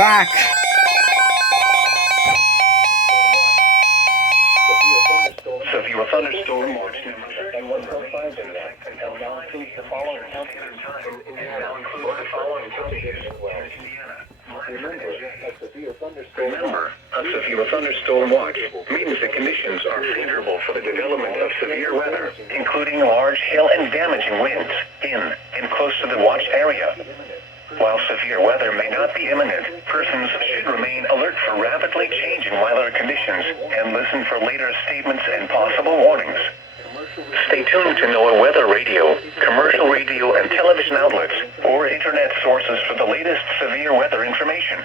back. Severe thunderstorm watch number 51.5 and now includes the following counties as well. Remember, a severe thunderstorm watch means the conditions are favorable for the development of severe weather, including large hail and damaging winds in and close to the watched area. While severe weather may not be imminent, persons should remain alert for rapidly changing weather conditions and listen for later statements and possible warnings. Stay tuned to NOAA weather radio, commercial radio and television outlets, or internet sources for the latest severe weather information.